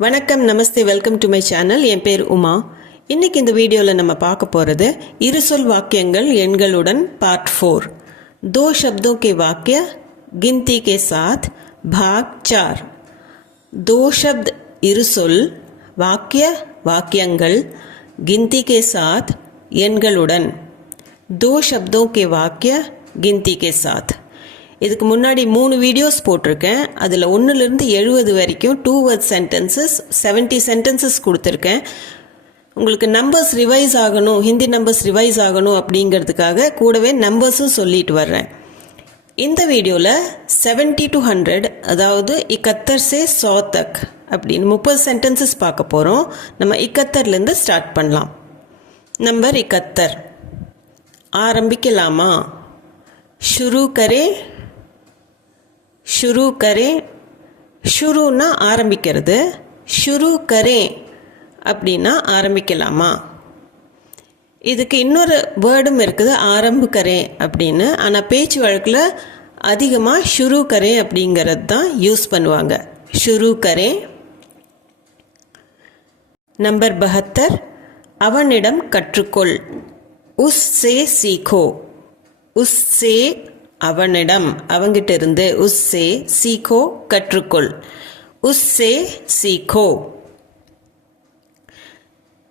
வணக்கம் namaste welcome to my channel என் பேர் உமா இன்னைக்கு இந்த வீடியோவில் நம்ம பார்க்க போகிறது இருசொல் வாக்கியங்கள் எண்களுடன் பார்ட் ஃபோர் दो शब्दों के वाक्य गिनती के साथ भाग चार दो शब्द இருசொல் வாக்கிய வாக்கியங்கள் गिनती के साथ எண்களுடன் दो शब्दों के वाक्य गिनती के साथ இதுக்கு முன்னாடி மூணு வீடியோஸ் போட்டிருக்கேன். அதில் ஒன்றுலேருந்து எழுபது வரைக்கும் two word sentences seventy sentences கொடுத்துருக்கேன். உங்களுக்கு நம்பர்ஸ் ரிவைஸ் ஆகணும் ஹிந்தி நம்பர்ஸ் ரிவைஸ் ஆகணும் அப்படிங்கிறதுக்காக கூடவே நம்பர்ஸும் சொல்லிட்டு வர்றேன். இந்த வீடியோவில் செவன்ட்டி டு ஹண்ட்ரட் அதாவது இக்கத்தர் சே சோ தக் அப்படின்னு முப்பது சென்டென்சஸ் பார்க்க போகிறோம் நம்ம இக்கத்தர்லேருந்து ஸ்டார்ட் பண்ணலாம். நம்பர் இக்கத்தர். ஆரம்பிக்கலாமா? ஷுரு கரே ஷுரு கரே ஷுருன்னா ஆரம்பிக்கிறது ஷுரு கரே அப்படின்னா ஆரம்பிக்கலாமா இதுக்கு இன்னொரு வேர்டும் இருக்குது ஆரம்பு கரே அப்படின்னு ஆனால் பேச்சு வழக்கில் அதிகமாக ஷுரு கரே அப்படிங்கிறது தான் யூஸ் பண்ணுவாங்க ஷுரு கரே நம்பர் பகத்தர் அவனிடம் கற்றுக்கொள் உஸ் சே சீக்கோ உஸ் சே அவனிடம் அவங்கிட்ட இருந்து உஸ்ஸே சீகோ சீக்கோ கற்றுக்கொள். உஸ்ஸே சீகோ. சீக்கோ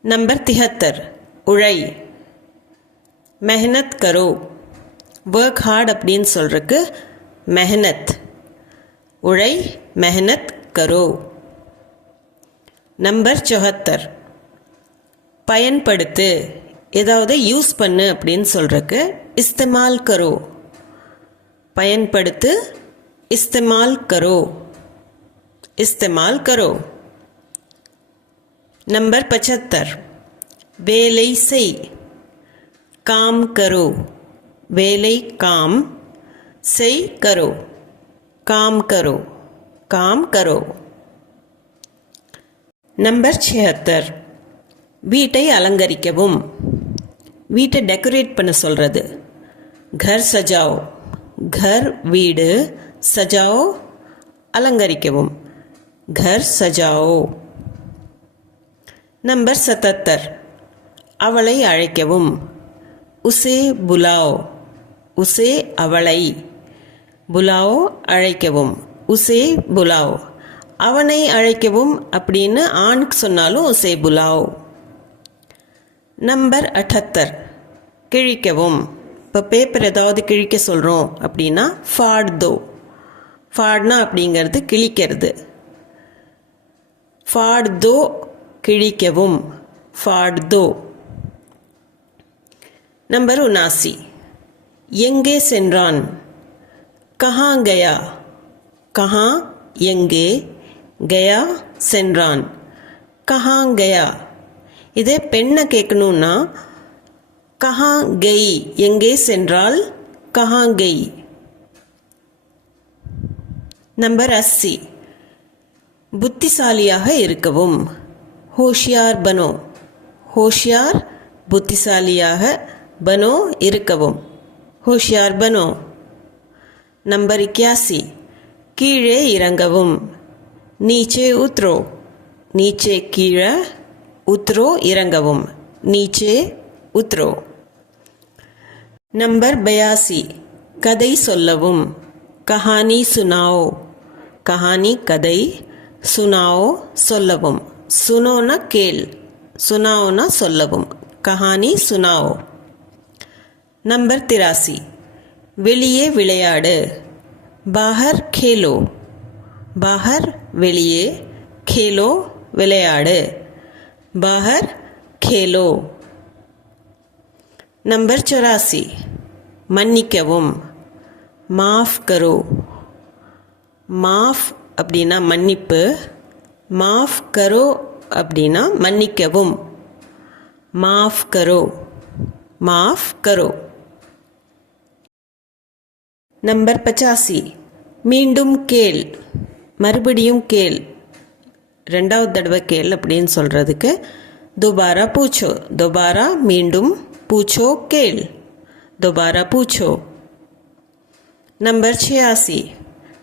நம்பர் திகத்தர். உழை. மெஹனத் கரோ. ஒர்க் ஹார்ட் அப்படின்னு சொல்கிறக்கு மெஹனத். உழை மெஹனத் கரோ. நம்பர் சொஹத்தர் பயன்படுத்து. ஏதாவது யூஸ் பண்ணு அப்படின்னு சொல்கிறக்கு இஸ்தமால் கரோ. பயன்படுத்து இஸ்தமால் கரோ இஸ்தமால் கரோ நம்பர் பச்சத்தர் வேலை செய் காம் கரோ வேலை காம் செய் கரோ காம் கரோ காம் கரோ நம்பர் छिहत्तर வீட்டை அலங்கரிக்கவும் வீட்டை டெக்கரேட் பண்ண சொல்கிறது घर சஜாவோ கர் வீடு சஜாவோ அலங்கரிக்கவும் கர் சஜாவோ நம்பர் சத்தத்தர் அவளை அழைக்கவும் உசே புலாவ் உசே அவளை புலாவோ அழைக்கவும் உசே புலாவ் அவனை அழைக்கவும் அப்படின்னு ஆணுக்கு சொன்னாலும் உசே புலாவ். நம்பர் அட்டத்தர் கிழிக்கவும். இப்போ பேப்பர் ஏதாவது கிழிக்க சொல்கிறோம் அப்படின்னா ஃபாட்தோ ஃபாட்னா அப்படிங்கிறது கிழிக்கிறது. ஃபாட்தோ கிழிக்கவும். ஃபாட்தோ நம்பர் உனாசி எங்கே சென்றான்? கஹா கயா? கஹா எங்கே? கயா சென்றான். கஹா கயா. இதே பெண்ணை கேட்கணுன்னா கஹாங்கெய். எங்கே சென்றால்? கஹாங்கெய். நம்பர் அஸ்ஸி புத்திசாலியாக இருக்கவும். ஹோஷியார் பனோ. ஹோஷியார் புத்திசாலியாக பனோ இருக்கவும். ஹோஷியார் பனோ. நம்பர் இக்யாசி. கீழே இறங்கவும். நீச்சே உத்ரோ. நீச்சே கீழே உத்ரோ இறங்கவும். நீச்சே உத்ரோ. நம்பர் பயாசி கதை சொல்லவும் கஹானி சுனாவோ கஹானி கதை சுனாவோ சொல்லவும் சுனோனா கேள் சுனாவோனா சொல்லவும் கஹானி சுனாவோ நம்பர் திராசி வெளியே விளையாடு பாஹர் கேலோ பாஹர் வெளியே கேலோ விளையாடு பாஹர் கேலோ நம்பர் चौरासी மன்னிக்கவும். மாஃப் கரோ. மாஃப் அப்படின்னா மன்னிப்பு. மாஃப் கரோ அப்படின்னா மன்னிக்கவும். மாஃப் கரோ. மாஃப் கரோ. நம்பர் பச்சாசி. மீண்டும் கேள். மறுபடியும் கேள். ரெண்டாவது தடவை கேள் அப்படின்னு சொல்கிறதுக்கு துபாரா பூச்சோ? துபாரா? மீண்டும் பூச்சோ? கேள். துபாரா பூச்சோ நம்பர் छियासी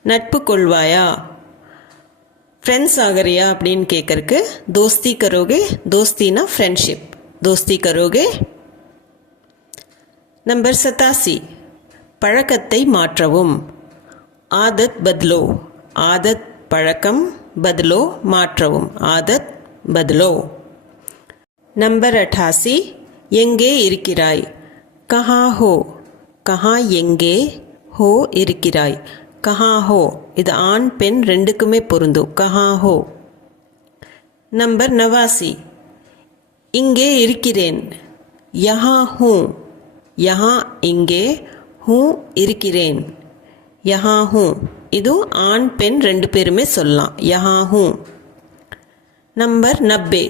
நட்பு கொள்வாயா ஃப்ரெண்ட்ஸ் ஆகறியா அப்படின்னு கேட்கறக்கு தோஸ்தி கரோகே தோஸ்தினா ஃப்ரெண்ட்ஷிப் தோஸ்தி கரோகே நம்பர் சத்தாசி பழக்கத்தை மாற்றவும் ஆதத் பத்லோ ஆதத் பழக்கம் பத்லோ மாற்றவும் ஆதத் பத்லோ நம்பர் அட்டாசி எங்கே இருக்கிறாய் கஹா ஹோ கஹா எங்கே ஹோ இருக்கிறாய் கஹா ஹோ இது ஆண் பெண் ரெண்டுக்குமே பொருந்தும் கஹா ஹோ நம்பர் நவாசி இங்கே இருக்கிறேன் யஹா ஹூ யஹா இங்கே ஹூ இருக்கிறேன் யஹா ஹூ இதுவும் ஆண் பெண் ரெண்டு பேருமே சொல்லலாம் யஹா ஹூ நம்பர் நப்பே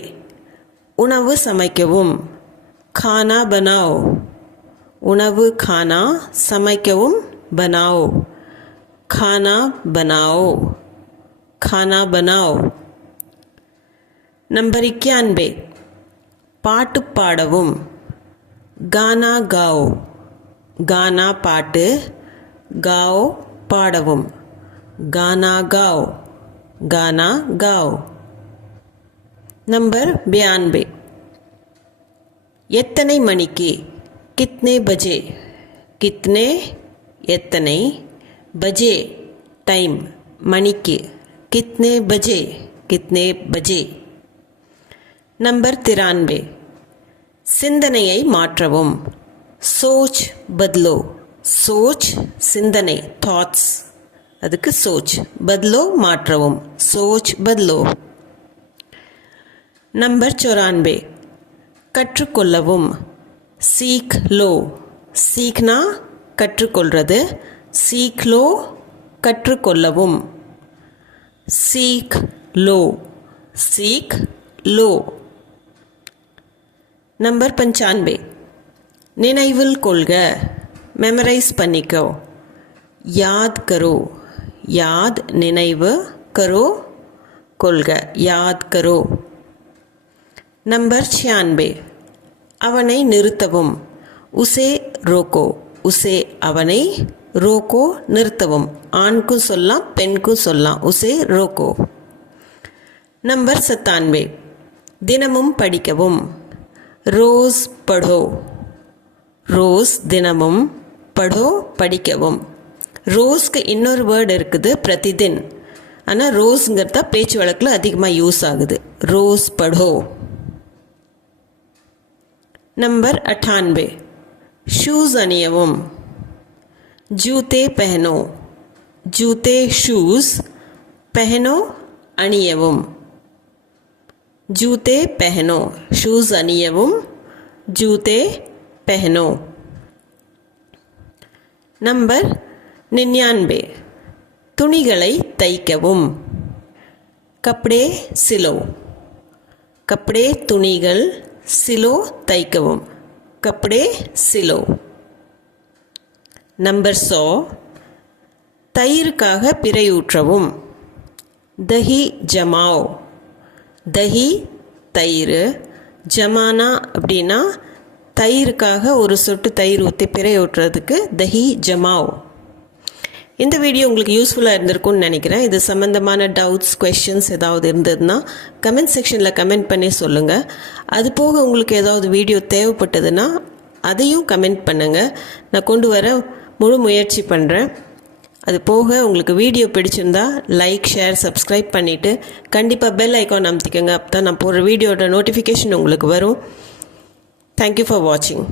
உணவு சமைக்கவும் खाना बनाओ உணவு கானா சமைக்கவும் பனாவோ. கானா பனாவோ. கானா பனாவோ. நம்பர் இக்யான்பே பாட்டு பாடவும். கானா காவோ. கானா பாட்டு காவோ பாடவும். கானா காவோ. கானா காவோ. நம்பர் பியான்பே எத்தனை மணிக்கு கித்னே பஜே கித்னே எத்தனை பஜே டைம் மணிக்கு கித்னே பஜே கித்னே பஜே நம்பர் திரான்வே சிந்தனையை மாற்றவும் சோச் பத்லோ சோச் சிந்தனை தாட்ஸ் அதுக்கு சோச் பத்லோ மாற்றவும் சோச் பத்லோ நம்பர் சொரான்பே கற்றுக்கொள்ளவும் சீக் லோ சீக்னா கற்றுக்கொள்வது சீக் லோ கற்றுக்கொள்ளவும். சீக் லோ சீக் லோ நம்பர் பஞ்சான்வே நினைவில் கொள்க. மெமரைஸ் பண்ணிக்கோ. யாத் கரோ யாத் நினைவு கரோ கொள்க. யாத் கரோ நம்பர் சியான்பே. அவனை நிறுத்தவும். உசே ரோகோ. உசே அவனை ரோகோ நிறுத்தவும். ஆண்க்கும் சொல்லலாம் பெண்க்கும் சொல்லலாம். உசே ரோகோ. நம்பர் சத்தான்வே தினமும் படிக்கவும். ரோஸ் படோ. ரோஸ் தினமும் படோ படிக்கவும். ரோஸ்க்கு இன்னொரு வேர்டு இருக்குது பிரதிதின். ஆனால் ரோஸுங்கிறது தான் பேச்சு வழக்கில் அதிகமாக யூஸ் ஆகுது. ரோஸ் படோ. नंबर अठानवे। शूज़ अनियम जूते पहनो। जूते, शूज़ पहनो अनियम जूते पहनो, शूज़ अनियम जूते पहनो। नंबर நின்யான்பே துணிகளை தைக்கவும் कपड़े सिलो। कपड़े துணிகள் சிலோ தைக்கவும். கப்படே சிலோ. நம்பர் சோ தயிருக்காக பிறையூற்றவும் தஹி ஜமாவ். தஹி தயிர். ஜமானா அப்படின்னா தயிருக்காக ஒரு சொட்டு தயிர் ஊற்றி பிறை தஹி ஜமாவ். இந்த வீடியோ உங்களுக்கு யூஸ்ஃபுல்லாக இருந்திருக்கும்னு நினைக்கிறேன். இது சம்மந்தமான டவுட்ஸ் கொஷின்ஸ் ஏதாவது இருந்ததுன்னா கமெண்ட் செக்ஷனில் கமெண்ட் பண்ணி சொல்லுங்கள் அது போக உங்களுக்கு ஏதாவது வீடியோ தேவைப்பட்டதுன்னா அதையும் கமெண்ட் பண்ணுங்கள் நான் கொண்டு வர முழு முயற்சி பண்ணுறேன் அது போக உங்களுக்கு வீடியோ பிடிச்சிருந்தா லைக் ஷேர் சப்ஸ்கிரைப் பண்ணிவிட்டு கண்டிப்பாக பெல் ஐக்கான் அமுத்திக்கோங்க. அப்போ தான் நான் போடுற வீடியோட நோட்டிஃபிகேஷன் உங்களுக்கு வரும். தேங்க்யூ ஃபார் வாட்சிங்